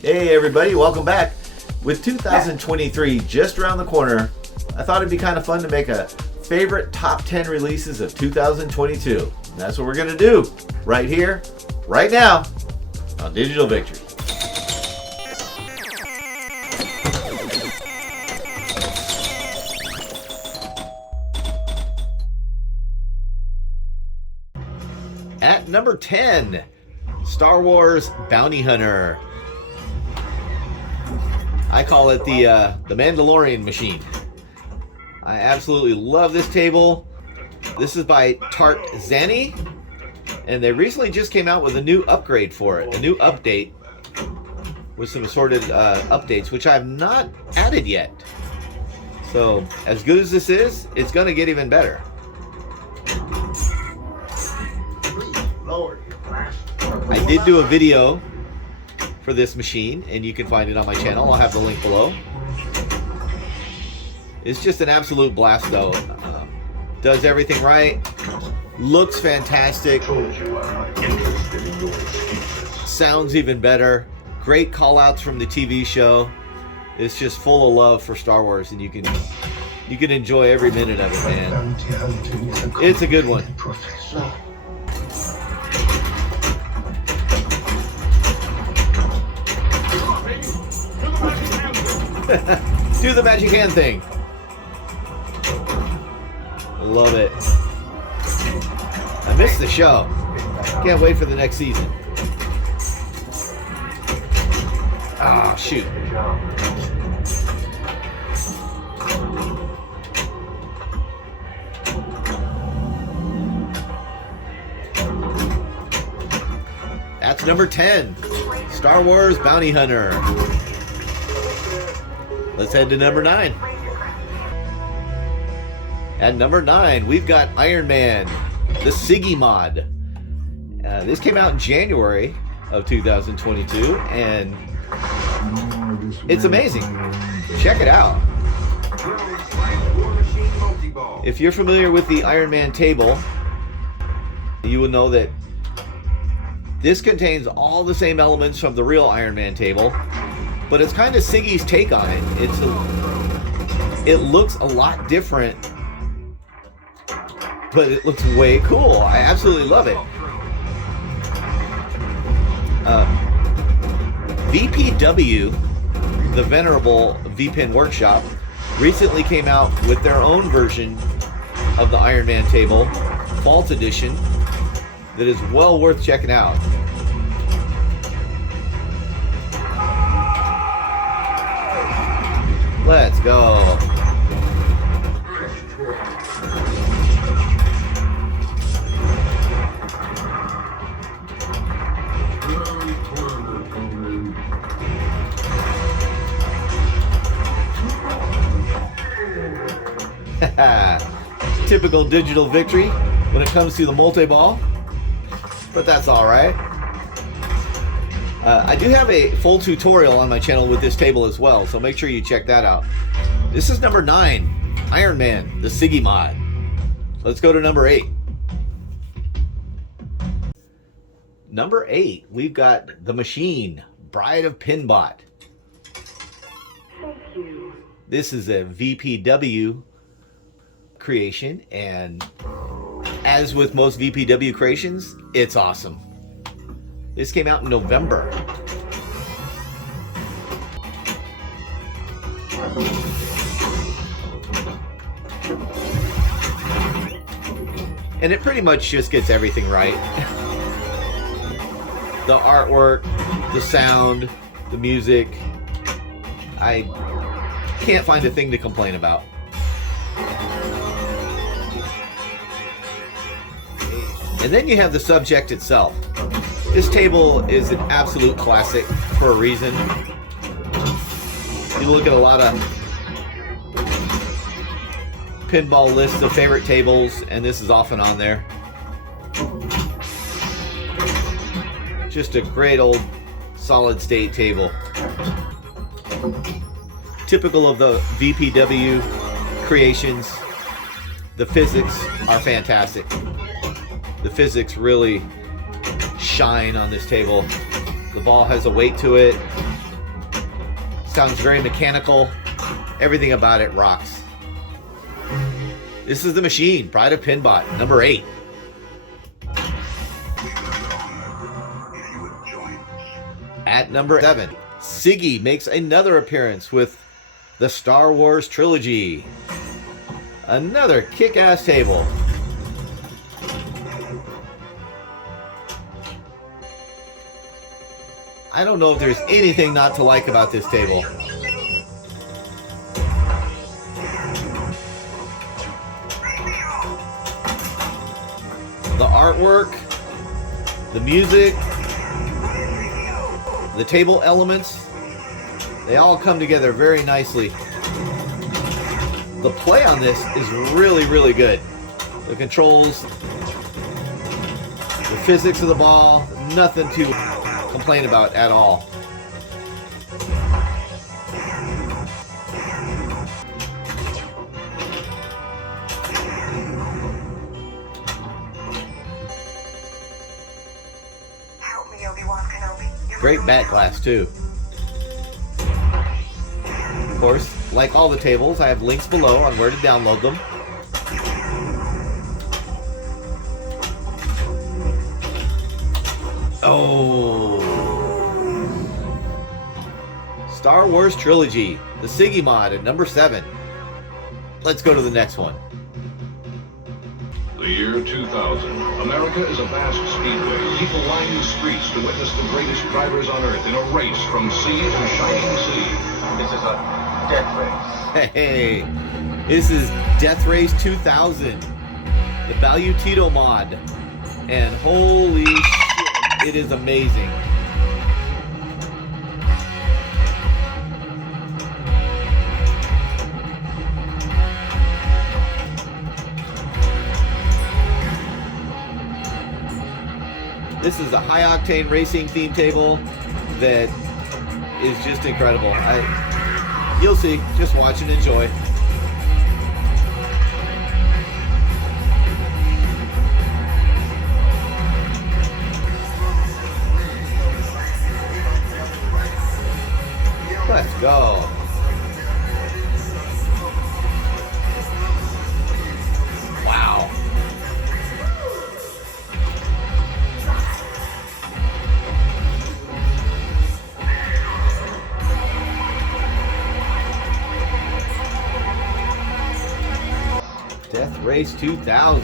Hey everybody, welcome back. With 2023 just around the corner, I thought it'd be kind of fun to make a favorite top 10 releases of 2022. And that's what we're going to do right here, right now on Digital Victory. At number 10, Star Wars Bounty Hunter. I call it the Mandalorian machine. I absolutely love this table. This is by Tartzani, and they recently just came out with a new upgrade for it, a new update with some assorted updates, which I've not added yet. So, as good as this is, it's going to get even better. I did do a video for this machine, and you can find it on my channel. I'll have the link below. It's just an absolute blast, though. Does everything right. Looks fantastic. Sounds even better. Great call-outs from the TV show. It's just full of love for Star Wars, and you can enjoy every minute of it, man. It's a good one. Do the magic hand thing. Love it. I missed the show. Can't wait for the next season. Ah, shoot. That's number 10. Star Wars Bounty Hunter. Let's head to number 9. At number 9, we've got Iron Man, the Siggi Mod. This came out in January of 2022, and it's amazing. Check it out. If you're familiar with the Iron Man table, you will know that this contains all the same elements from the real Iron Man table, but it's kind of Siggi's take on it. It looks a lot different, but it looks way cool. I absolutely love it. VPW, the venerable VPin workshop, recently came out with their own version of the Iron Man table, Vault Edition, that is well worth checking out. Let's go. Typical Digital Victory when it comes to the multi-ball, but that's all right. I do have a full tutorial on my channel with this table as well, so make sure you check that out. This is number 9, Iron Man, the Siggi Mod. Let's go to number 8. Number 8, we've got the Machine, Bride of Pinbot. Thank you. This is a VPW creation, and as with most VPW creations, it's awesome. This came out in November. And it pretty much just gets everything right. The artwork, the sound, the music. I can't find a thing to complain about. And then you have the subject itself. This table is an absolute classic for a reason. You look at a lot of pinball lists of favorite tables, and this is often on there. Just a great old solid state table. Typical of the VPW creations, the physics are fantastic. The physics really shine on this table. The ball has a weight to it. sounds very mechanical. Everything about it rocks. This is the machine, Pride of Pinbot, number 8. At number 7, Siggi makes another appearance with the Star Wars Trilogy. Another kick-ass table. I don't know if there's anything not to like about this table. The artwork, the music, the table elements, they all come together very nicely. The play on this is really, really good. The controls, the physics of the ball, nothing to complain about at all. Help me, Obi-Wan Kenobi. Great back glass too. Of course, like all the tables, I have links below on where to download them. Oh, Star Wars Trilogy, the Siggi Mod at number 7. Let's go to the next one. The year 2000. America is a vast speedway. People line the streets to witness the greatest drivers on Earth in a race from sea to shining sea. This is a death race. Hey, this is Death Race 2000, the Balutito mod, and holy shit, it is amazing. This is a high-octane racing theme table that is just incredible. You'll see. Just watch and enjoy. Let's go. Wow. Death Race 2000.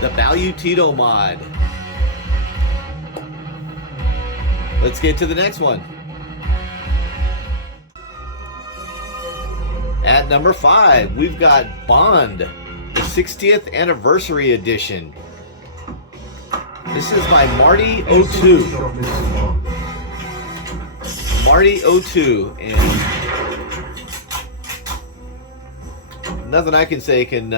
The Balutito mod. Let's get to the next one. At number 5, we've got Bond, the 60th Anniversary Edition. This is by Marty O2. Marty O2, and nothing I can say can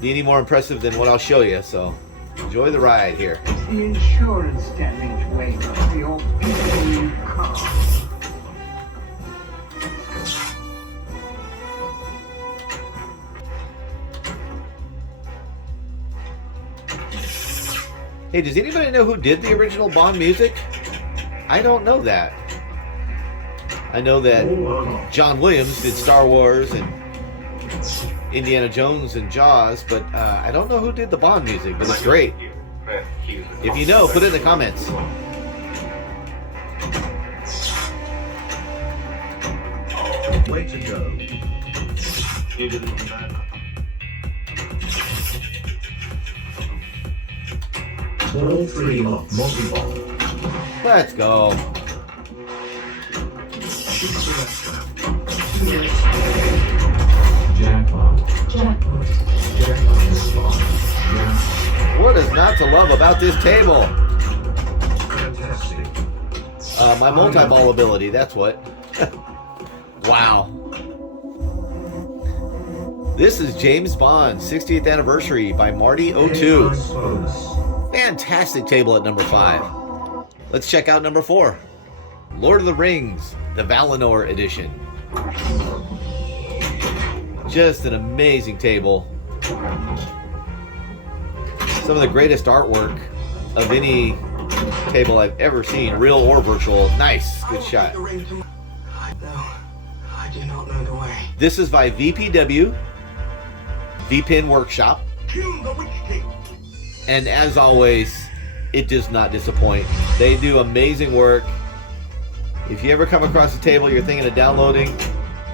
be any more impressive than what I'll show you, so enjoy the ride here. The insurance damage waiver for your new car. Hey, does anybody know who did the original Bond music? I don't know that. I know that John Williams did Star Wars and Indiana Jones and Jaws, but I don't know who did the Bond music, but it's great. If you know, put it in the comments. Way to go. All 3 of multi-ball. Let's go. What is not to love about this table? My multi-ball ability, that's what. Wow. This is James Bond, 60th Anniversary by Marty O2. Fantastic table at number 5. Let's check out number 4. Lord of the Rings, the Valinor edition. Just an amazing table. some of the greatest artwork of any table I've ever seen, real or virtual. Nice, good shot. I do not know the way. This is by VPW, VPin Workshop. And as always, it does not disappoint. They do amazing work. If you ever come across a table you're thinking of downloading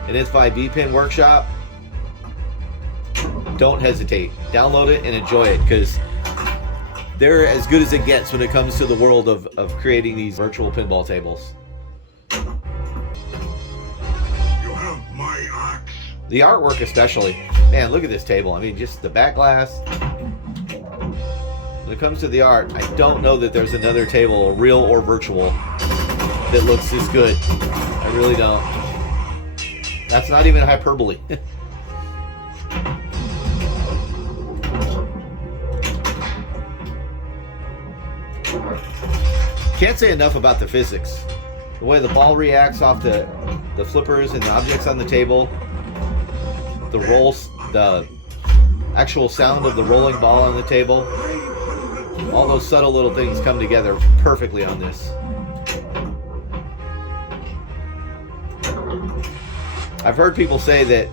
and it's by VPin Workshop, don't hesitate. Download it and enjoy it, because they're as good as it gets when it comes to the world of creating these virtual pinball tables. You have my axe. The artwork especially. Man, look at this table. I mean, just the back glass. When it comes to the art, I don't know that there's another table, real or virtual, that looks this good. I really don't. That's not even hyperbole. Can't say enough about the physics. The way the ball reacts off the flippers and the objects on the table. The rolls, the actual sound of the rolling ball on the table. All those subtle little things come together perfectly on this. I've heard people say that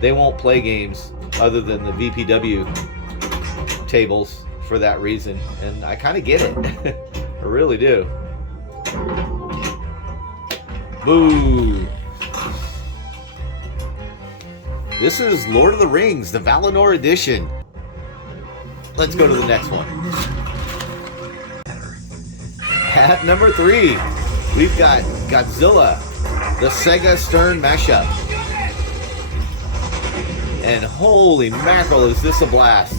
they won't play games other than the VPW tables for that reason, and I kind of get it. I really do. Boo! This is Lord of the Rings, the Valinor edition. Let's go to the next one. At number 3, we've got Godzilla, the Sega-Stern Mashup. And holy mackerel, is this a blast.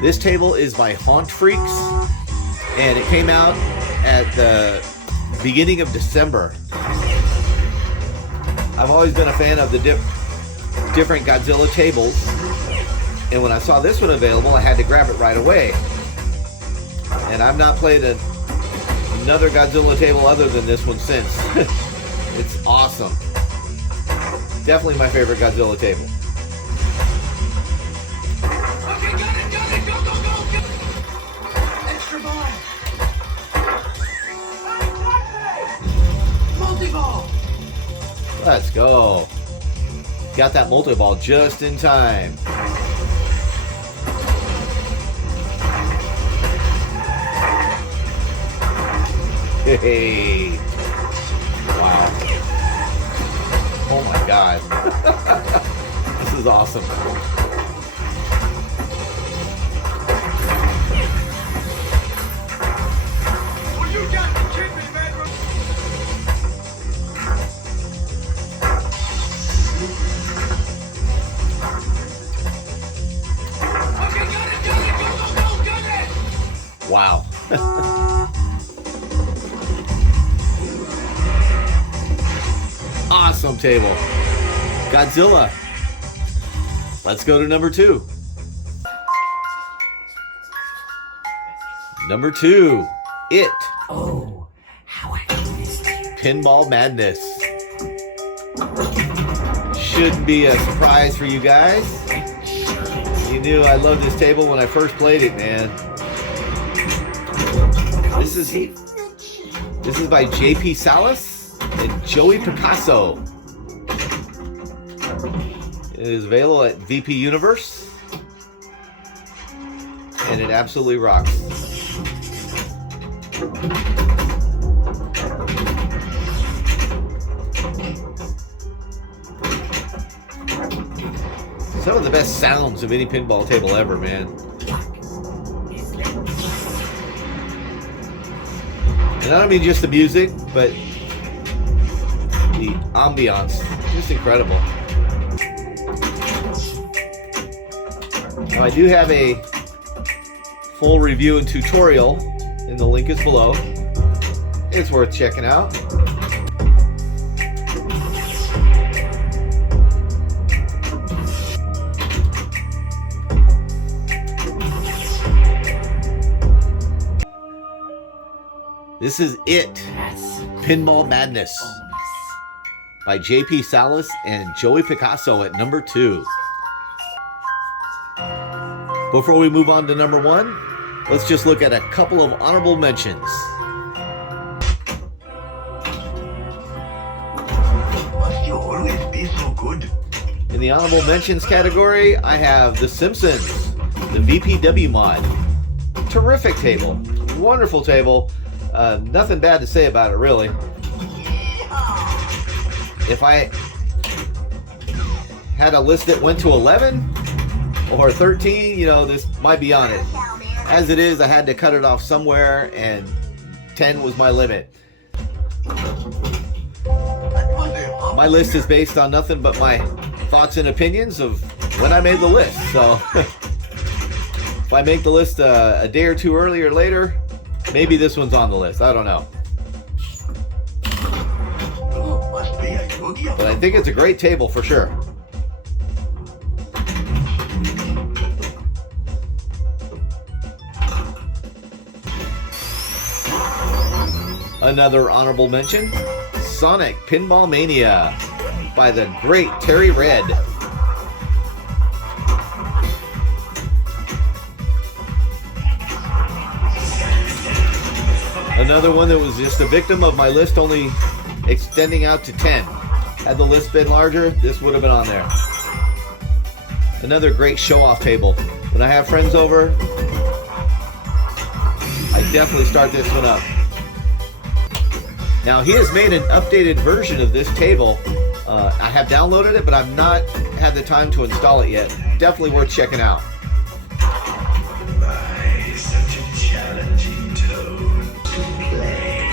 This table is by Hauntfreaks, and it came out at the beginning of December. I've always been a fan of the different Godzilla tables, and when I saw this one available, I had to grab it right away. And I've not played another Godzilla table other than this one since. It's awesome. Definitely my favorite Godzilla table. Extra ball. Multi-ball. Let's go. Got that multi-ball just in time. Hey. Wow. Oh my God. This is awesome. Wow. Awesome table. Godzilla. Let's go to number 2. Number 2. It. Oh, how I missed you. Pinball Madness. Shouldn't be a surprise for you guys. You knew I loved this table when I first played it, man. This is by JP Sallas and Joey Picasso. It is available at VP Universe, and it absolutely rocks. Some of the best sounds of any pinball table ever, man. And I don't mean just the music, but the ambiance. Just incredible. Now, I do have a full review and tutorial, and the link is below. It's worth checking out. This is it. Pinball Madness. by JP Sallas and Joey Picasso at number 2. Before we move on to number 1, let's just look at a couple of honorable mentions. You always be so good. In the honorable mentions category, I have The Simpsons, the VPW mod. Terrific table. Wonderful table. Nothing bad to say about it, really. If I had a list that went to 11 or 13, you know, this might be on it. As it is, I had to cut it off somewhere, and 10 was my limit. My list is based on nothing but my thoughts and opinions of when I made the list. So if I make the list a day or two early or later, maybe this one's on the list. I don't know. But I think it's a great table for sure. Another honorable mention, Sonic Pinball Mania by the great TerryRed. Another one that was just a victim of my list only extending out to 10. Had the list been larger, this would have been on there. Another great show-off table. When I have friends over, I definitely start this one up. Now, he has made an updated version of this table. I have downloaded it, but I've not had the time to install it yet. Definitely worth checking out. My, such a challenging tone to play.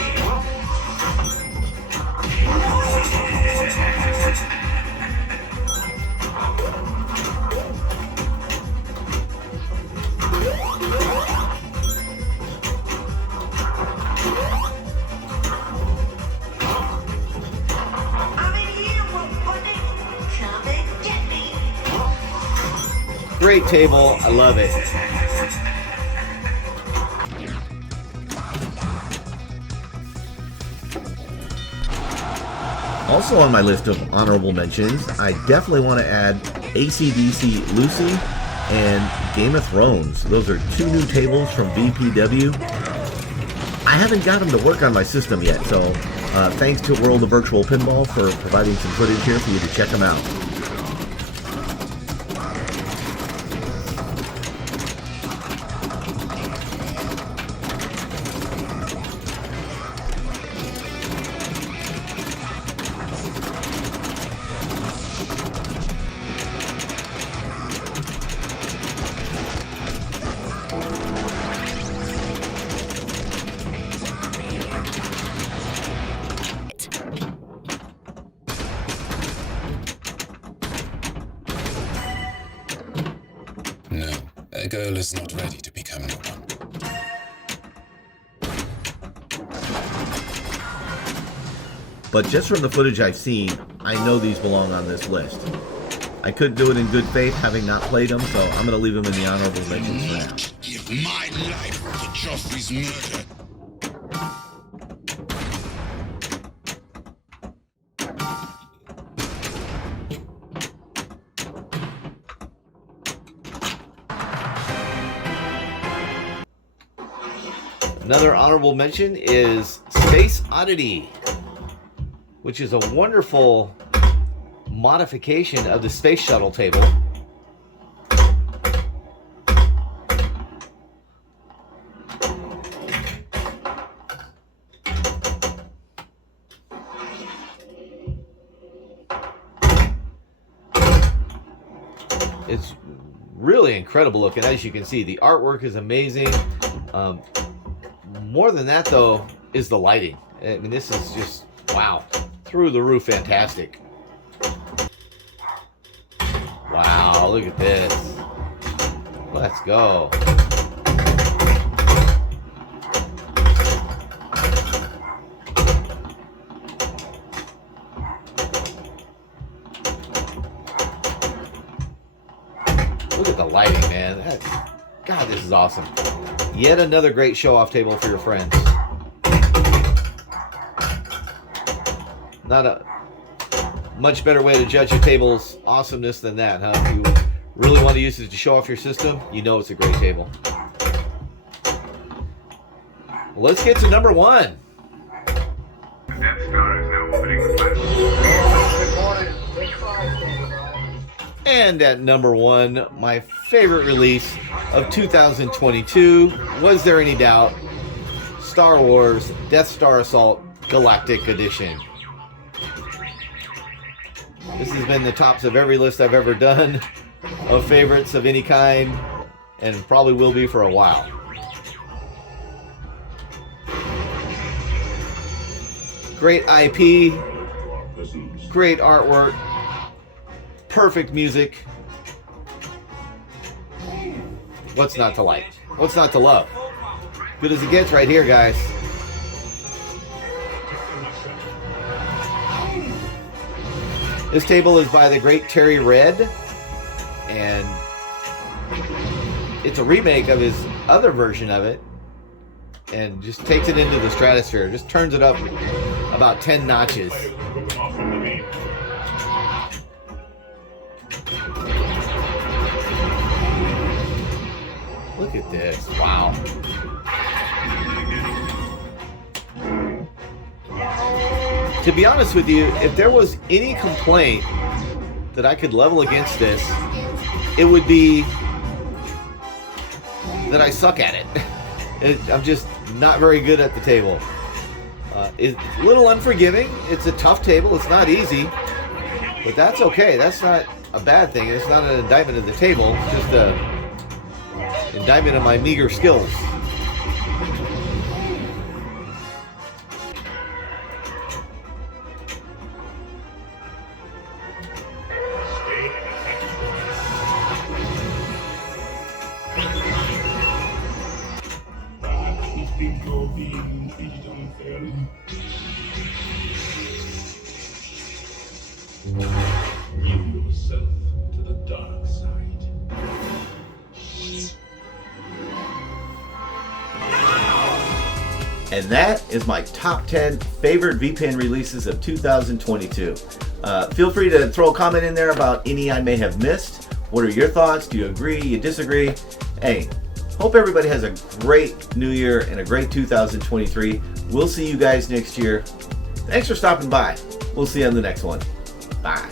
Great table, I love it. Also on my list of honorable mentions, I definitely want to add ACDC Luci and Game of Thrones. Those are 2 new tables from VPW. I haven't got them to work on my system yet, so thanks to World of Virtual Pinball for providing some footage here for you to check them out. No, a girl is not ready to become no one. But just from the footage I've seen, I know these belong on this list. I couldn't do it in good faith, having not played them, so I'm going to leave them in the honorable mentions for now. Give my life to Joffrey's murder. Another honorable mention is Space Oddity, which is a wonderful modification of the Space Shuttle table. It's really incredible looking, as you can see. The artwork is amazing. More than that, though, is the lighting. I mean, this is just, wow, through the roof fantastic. Wow, look at this. Let's go. Look at the lighting, man. God, this is awesome. Yet another great show-off table for your friends. much better way to judge a table's awesomeness than that, huh? If you really want to use it to show off your system, you know it's a great table. Let's get to number 1. The Death Star is now orbiting the planet. And at number 1, my favorite release of 2022, was there any doubt? Star Wars Death Star Assault Galactic Edition. This has been the tops of every list I've ever done of favorites of any kind, and probably will be for a while. Great IP, great artwork, perfect music. What's not to like? What's not to love? Good as it gets right here, guys. This table is by the great TerryRed, and it's a remake of his other version of it, and just takes it into the stratosphere. Just turns it up about 10 notches. Look at this. Wow. To be honest with you, if there was any complaint that I could level against this, it would be that I suck at it. I'm just not very good at the table. It's a little unforgiving. It's a tough table. It's not easy. But that's okay. That's not a bad thing. It's not an indictment of the table. It's just an indictment of my meager skills. Give yourself to the dark side. And that is my top 10 favorite VPin releases of 2022. Feel free to throw a comment in there about any I may have missed. What are your thoughts? Do you agree? You disagree? Hey, hope everybody has a great new year and a great 2023. We'll see you guys next year. Thanks for stopping by. We'll see you on the next one. Bye.